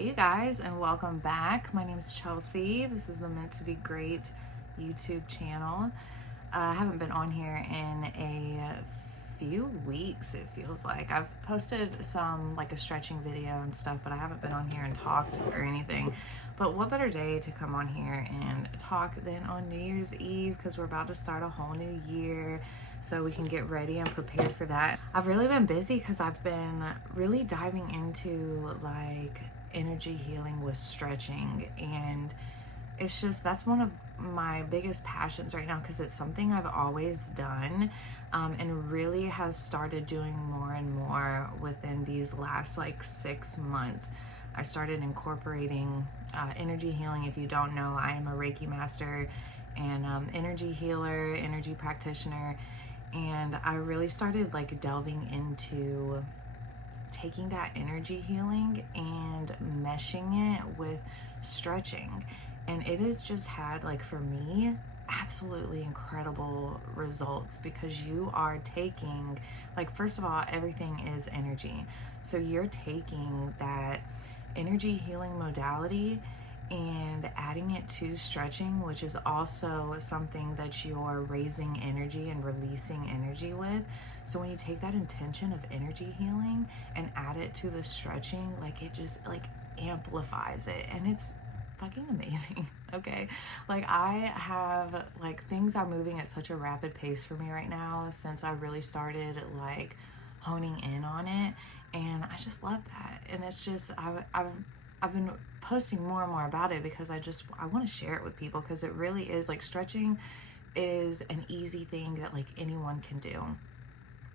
Hey you guys, and welcome back. My name is Chelsea. This is the Meant to Be Great YouTube channel. I haven't been on here in a few weeks, it feels like. I've posted some like a stretching video and stuff, but I haven't been on here and talked or anything. But what better day to come on here and talk than on New Year's Eve, because we're about to start a whole new year, so we can get ready and prepared for that. I've really been busy because I've been really diving into like energy healing with stretching, and it's just, that's one of my biggest passions right now because it's something I've always done, and really has started doing more and more within these last like 6 months. I started incorporating energy healing. If you don't know, I am a Reiki master and energy healer, energy practitioner, and I really started like delving into taking that energy healing and meshing it with stretching. And it has just had, like, for me, absolutely incredible results, because you are taking, like, first of all, everything is energy. So you're taking that energy healing modality and adding it to stretching, which is also something that you're raising energy and releasing energy with. So when you take that intention of energy healing and add it to the stretching, like, it just like amplifies it, and it's fucking amazing. Okay, like, I have, like, things are moving at such a rapid pace for me right now since I really started like honing in on it, and I just love that. And it's just, I've been posting more and more about it because I want to share it with people, because it really is, like, stretching is an easy thing that like anyone can do.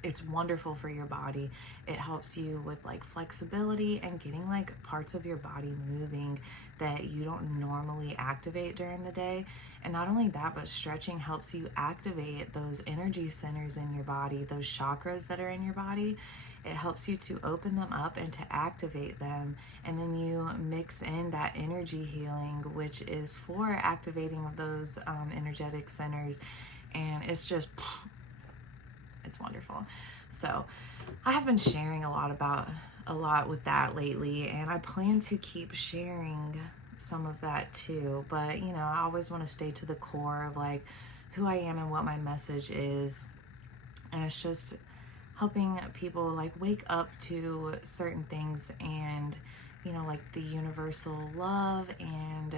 It's wonderful for your body. It helps you with like flexibility and getting like parts of your body moving that you don't normally activate during the day. And not only that, but stretching helps you activate those energy centers in your body, those chakras that are in your body. It helps you to open them up and to activate them. And then you mix in that energy healing, which is for activating of those energetic centers. And it's just, it's wonderful. So I have been sharing a lot with that lately, and I plan to keep sharing some of that too. But you know, I always want to stay to the core of like who I am and what my message is. And it's just helping people like wake up to certain things, and you know, like the universal love, and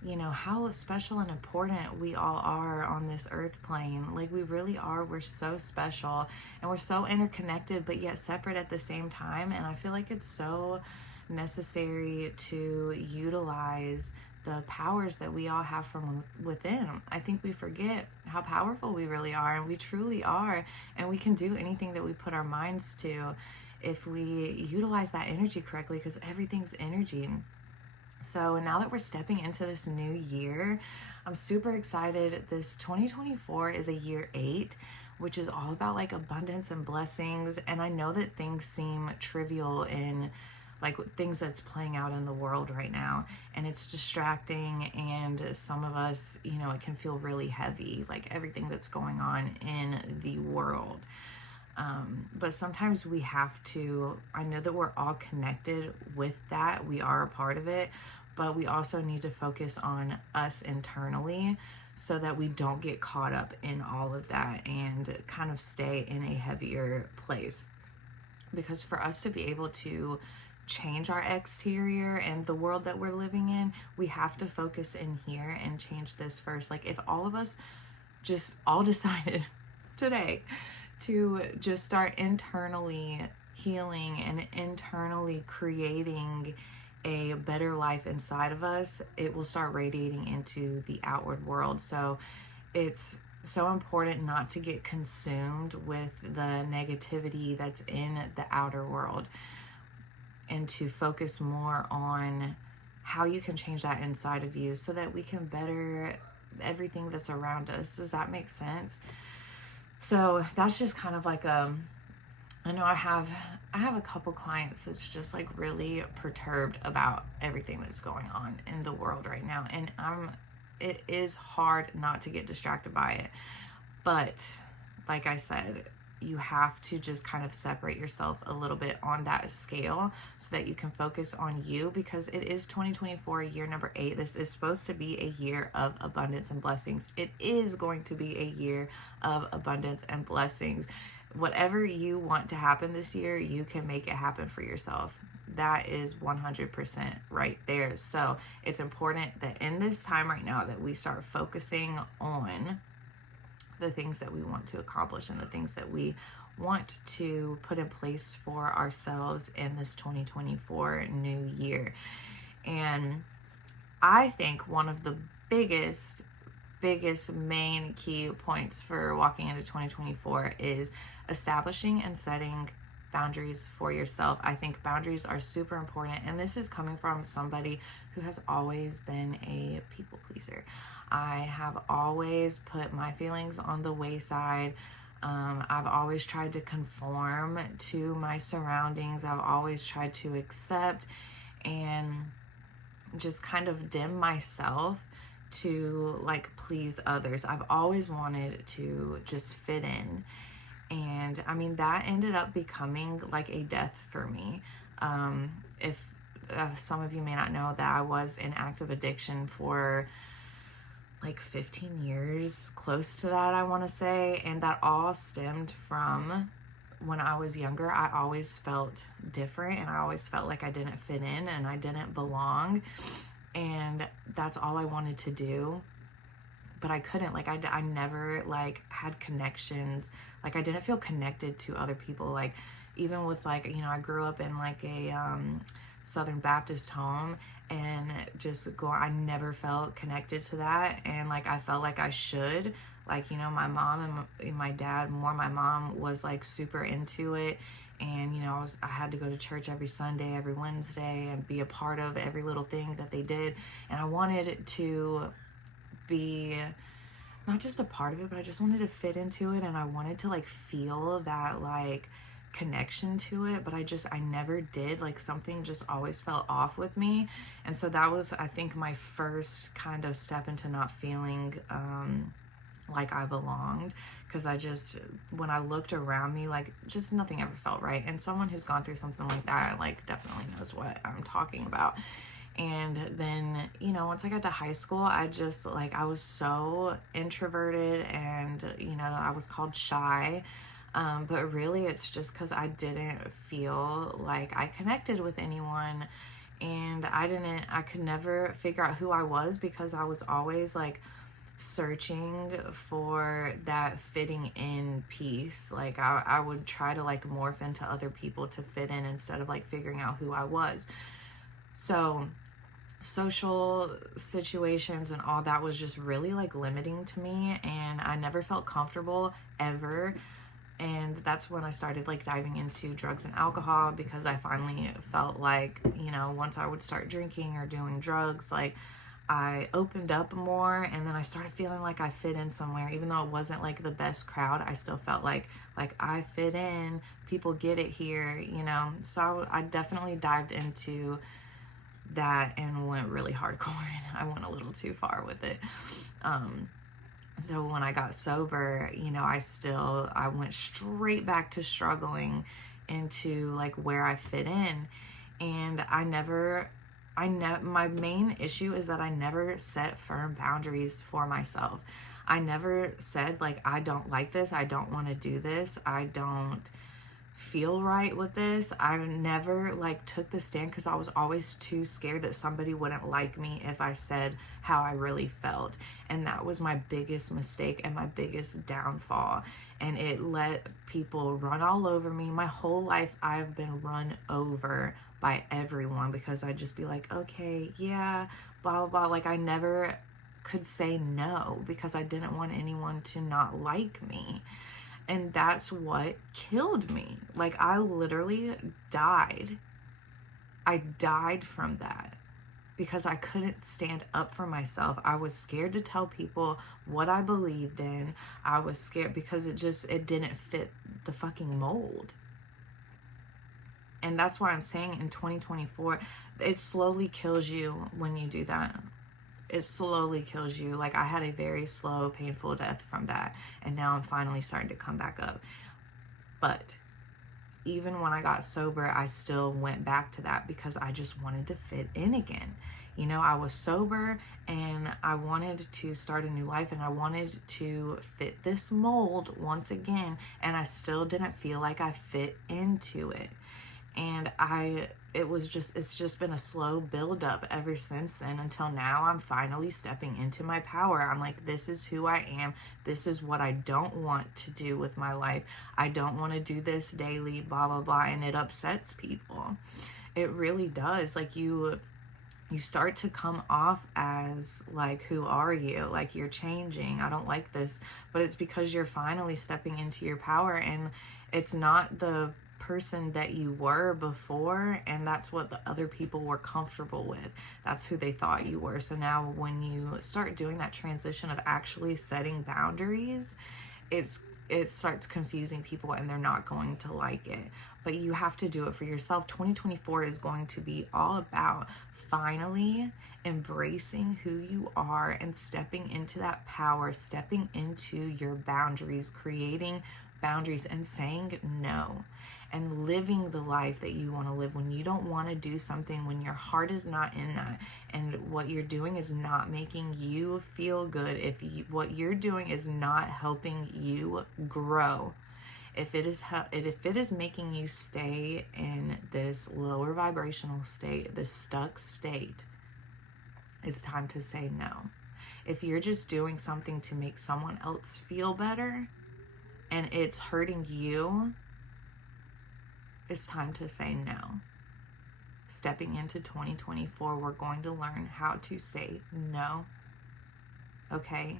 you know, how special and important we all are on this earth plane. Like, we really are. We're so special, and we're so interconnected, but yet separate at the same time. And I feel like it's so necessary to utilize the powers that we all have from within. I think we forget how powerful we really are, and we truly are, and we can do anything that we put our minds to if we utilize that energy correctly, because everything's energy. So now that we're stepping into this new year, I'm super excited. This 2024 is a year 8, which is all about like abundance and blessings. And I know that things seem trivial in like things that's playing out in the world right now, and it's distracting, and some of us, you know, it can feel really heavy, like everything that's going on in the world. But sometimes we have to, I know that we're all connected with that. We are a part of it, but we also need to focus on us internally so that we don't get caught up in all of that and kind of stay in a heavier place. Because for us to be able to change our exterior and the world that we're living in, we have to focus in here and change this first. Like, if all of us just all decided today to just start internally healing and internally creating a better life inside of us, it will start radiating into the outward world. So it's so important not to get consumed with the negativity that's in the outer world, and to focus more on how you can change that inside of you so that we can better everything that's around us. Does that make sense? So that's just kind of like I know I have a couple clients that's just like really perturbed about everything that's going on in the world right now, and it is hard not to get distracted by it. But like I said, you have to just kind of separate yourself a little bit on that scale so that you can focus on you, because it is 2024, year number 8. This is supposed to be a year of abundance and blessings. It is going to be a year of abundance and blessings. Whatever you want to happen this year, you can make it happen for yourself. That is 100% right there. So it's important that in this time right now that we start focusing on the things that we want to accomplish and the things that we want to put in place for ourselves in this 2024 new year. And I think one of the biggest main key points for walking into 2024 is establishing and setting boundaries for yourself. I think boundaries are super important, and this is coming from somebody who has always been a people pleaser. I have always put my feelings on the wayside. I've always tried to conform to my surroundings. I've always tried to accept and just kind of dim myself to like please others. I've always wanted to just fit in. And I mean, that ended up becoming like a death for me. If some of you may not know that I was in active addiction for like 15 years, close to that, I want to say. And that all stemmed from when I was younger. I always felt different and I always felt like I didn't fit in and I didn't belong. And that's all I wanted to do. But I couldn't, like, I never like had connections. Like, I didn't feel connected to other people. Like, even with like, you know, I grew up in like a Southern Baptist home, and I never felt connected to that. And like, I felt like I should, like, you know, my mom and my dad, more my mom was like super into it. And, you know, I had to go to church every Sunday, every Wednesday, and be a part of every little thing that they did. And I wanted to be not just a part of it, but I just wanted to fit into it. And I wanted to like feel that like connection to it, but I never did. Like, something just always felt off with me. And so that was, I think, my first kind of step into not feeling like I belonged, because when I looked around me, like, just nothing ever felt right. And someone who's gone through something like that, like, definitely knows what I'm talking about. And then, you know, once I got to high school, I was so introverted, and, you know, I was called shy. But really it's just because I didn't feel like I connected with anyone, and I could never figure out who I was, because I was always like searching for that fitting in piece. Like, I would try to like morph into other people to fit in instead of like figuring out who I was. So social situations and all that was just really like limiting to me, and I never felt comfortable ever. And that's when I started like diving into drugs and alcohol, because I finally felt like, you know, once I would start drinking or doing drugs, like, I opened up more, and then I started feeling like I fit in somewhere. Even though it wasn't like the best crowd, I still felt like I fit in, people get it here, you know. So I definitely dived into that and went really hardcore. I went a little too far with it. So when I got sober, you know, I went straight back to struggling into like where I fit in. And my main issue is that I never set firm boundaries for myself. I never said like, I don't like this, I don't want to do this, I don't feel right with this. I never like took the stand, because I was always too scared that somebody wouldn't like me if I said how I really felt. And that was my biggest mistake and my biggest downfall. And it let people run all over me. My whole life I've been run over by everyone, because I'd just be like, okay, yeah, blah, blah, blah. Like, I never could say no, because I didn't want anyone to not like me. And that's what killed me. Like, I literally died. I died from that, because I couldn't stand up for myself. I was scared to tell people what I believed in. I was scared because it didn't fit the fucking mold. And that's why I'm saying in 2024, it slowly kills you when you do that. It slowly kills you. Like, I had a very slow, painful death from that. And now I'm finally starting to come back up. But even when I got sober, I still went back to that because I just wanted to fit in again. You know, I was sober and I wanted to start a new life and I wanted to fit this mold once again, and I still didn't feel like I fit into it. And it's just been a slow build up ever since then until now. I'm finally stepping into my power. I'm like, this is who I am. This is what I don't want to do with my life. I don't want to do this daily, blah, blah, blah. And it upsets people. It really does. Like you start to come off as like, who are you? Like, you're changing. I don't like this. But it's because you're finally stepping into your power, and it's not the person that you were before, and that's what the other people were comfortable with. That's who they thought you were. So now when you start doing that transition of actually setting boundaries, it starts confusing people and they're not going to like it. But you have to do it for yourself. 2024 is going to be all about finally embracing who you are and stepping into that power, stepping into your boundaries, creating boundaries and saying no, and living the life that you want to live. When you don't want to do something, when your heart is not in that, and what you're doing is not making you feel good, what you're doing is not helping you grow, if it is making you stay in this lower vibrational state, this stuck state, it's time to say no. If you're just doing something to make someone else feel better and it's hurting you, it's time to say no. Stepping into 2024, we're going to learn how to say no. Okay?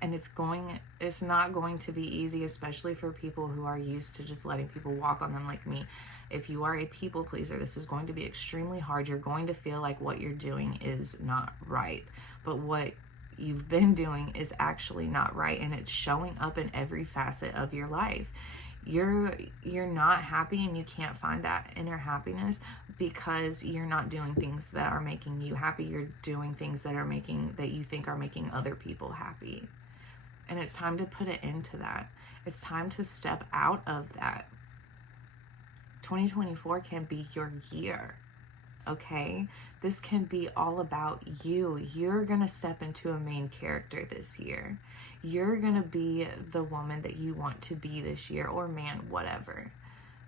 And it's not going to be easy, especially for people who are used to just letting people walk on them like me. If you are a people pleaser, this is going to be extremely hard. You're going to feel like what you're doing is not right. But what you've been doing is actually not right, and it's showing up in every facet of your life. You're not happy, and you can't find that inner happiness because you're not doing things that are making you happy. You're doing things that you think are making other people happy. And it's time to put an end to that. It's time to step out of that. 2024 can be your year. Okay? This can be all about you. You're going to step into a main character this year. You're going to be the woman that you want to be this year, or man, whatever.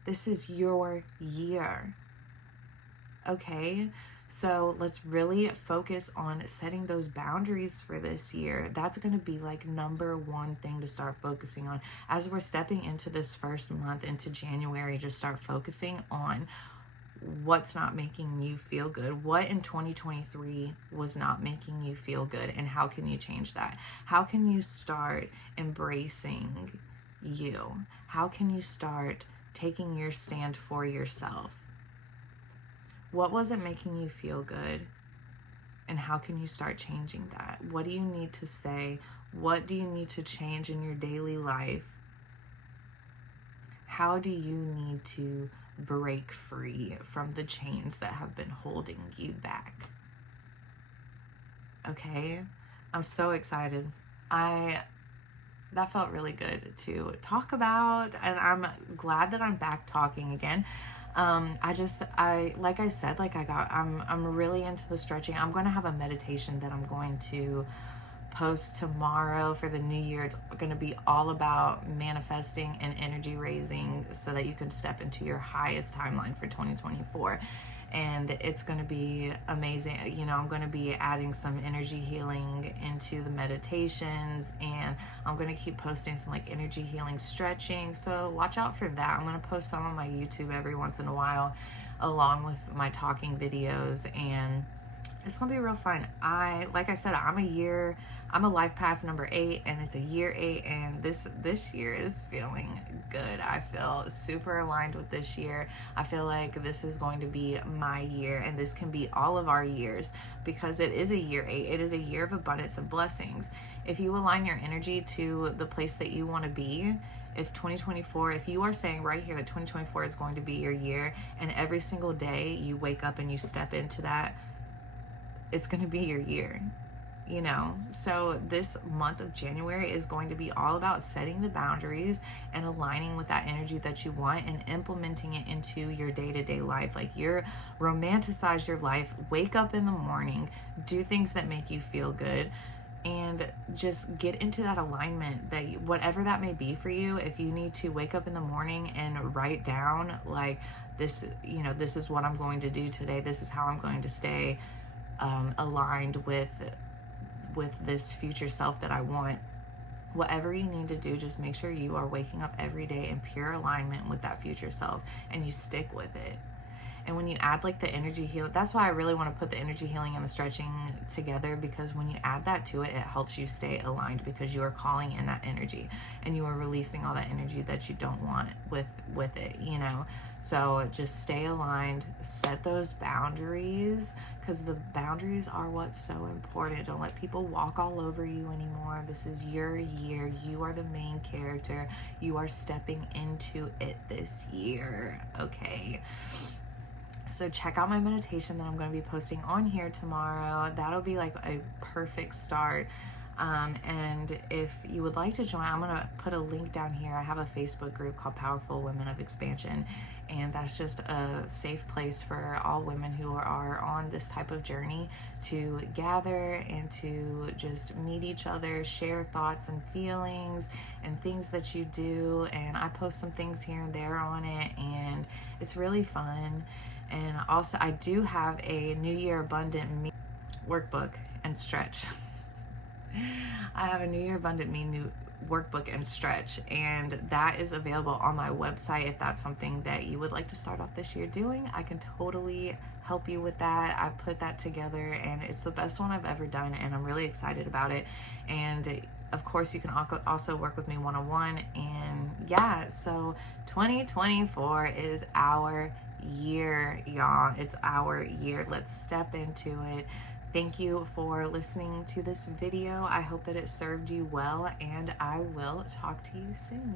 This is your year. Okay? So let's really focus on setting those boundaries for this year. That's going to be like number one thing to start focusing on. As we're stepping into this first month, into January, just start focusing on what's not making you feel good. What in 2023 was not making you feel good, and how can you change that? How can you start embracing you? How can you start taking your stand for yourself? What wasn't making you feel good, and how can you start changing that? What do you need to say? What do you need to change in your daily life? How do you need to break free from the chains that have been holding you back? Okay? I'm so excited. That felt really good to talk about, and I'm glad that I'm back talking again. I'm really into the stretching. I'm going to have a meditation that I'm going to post tomorrow for the new year. It's going to be all about manifesting and energy raising so that you can step into your highest timeline for 2024. And it's going to be amazing. You know, I'm going to be adding some energy healing into the meditations, and I'm going to keep posting some like energy healing stretching. So watch out for that. I'm going to post some on my YouTube every once in a while, along with my talking videos, and it's going to be real fun. Like I said, I'm a life path number 8, and it's a year 8, and this year is feeling good. I feel super aligned with this year. I feel like this is going to be my year, and this can be all of our years, because it is a year 8. It is a year of abundance and blessings. If you align your energy to the place that you want to be, if you are saying right here that 2024 is going to be your year, and every single day you wake up and you step into that, it's going to be your year. you know? So this month of January is going to be all about setting the boundaries and aligning with that energy that you want and implementing it into your day-to-day life. Like, you're romanticize your life, wake up in the morning, do things that make you feel good, and just get into that alignment that whatever that may be for you. If you need to wake up in the morning and write down, like, this, you know, this is what I'm going to do today, this is how I'm going to stay aligned with this future self that I want. Whatever you need to do, just make sure you are waking up every day in pure alignment with that future self, and you stick with it. And when you add like the energy heal, that's why I really want to put the energy healing and the stretching together, because when you add that to it, it helps you stay aligned, because you are calling in that energy and you are releasing all that energy that you don't want with it, you know? So just stay aligned, set those boundaries, because the boundaries are what's so important. Don't let people walk all over you anymore. This is your year. You are the main character. You are stepping into it this year, okay? So check out my meditation that I'm going to be posting on here tomorrow. That'll be like a perfect start. And if you would like to join, I'm going to put a link down here. I have a Facebook group called Powerful Women of Expansion, and that's just a safe place for all women who are on this type of journey to gather and to just meet each other, share thoughts and feelings and things that you do. And I post some things here and there on it, and it's really fun. And also, I do have a New Year Abundant Me workbook and stretch. I have a New Year Abundant Me new workbook and stretch, and that is available on my website. If that's something that you would like to start off this year doing, I can totally help you with that. I put that together, and it's the best one I've ever done, and I'm really excited about it. And of course, you can also work with me one-on-one. And yeah, so 2024 is our year, y'all. It's our year. Let's step into it. Thank you for listening to this video. I hope that it served you well, and I will talk to you soon.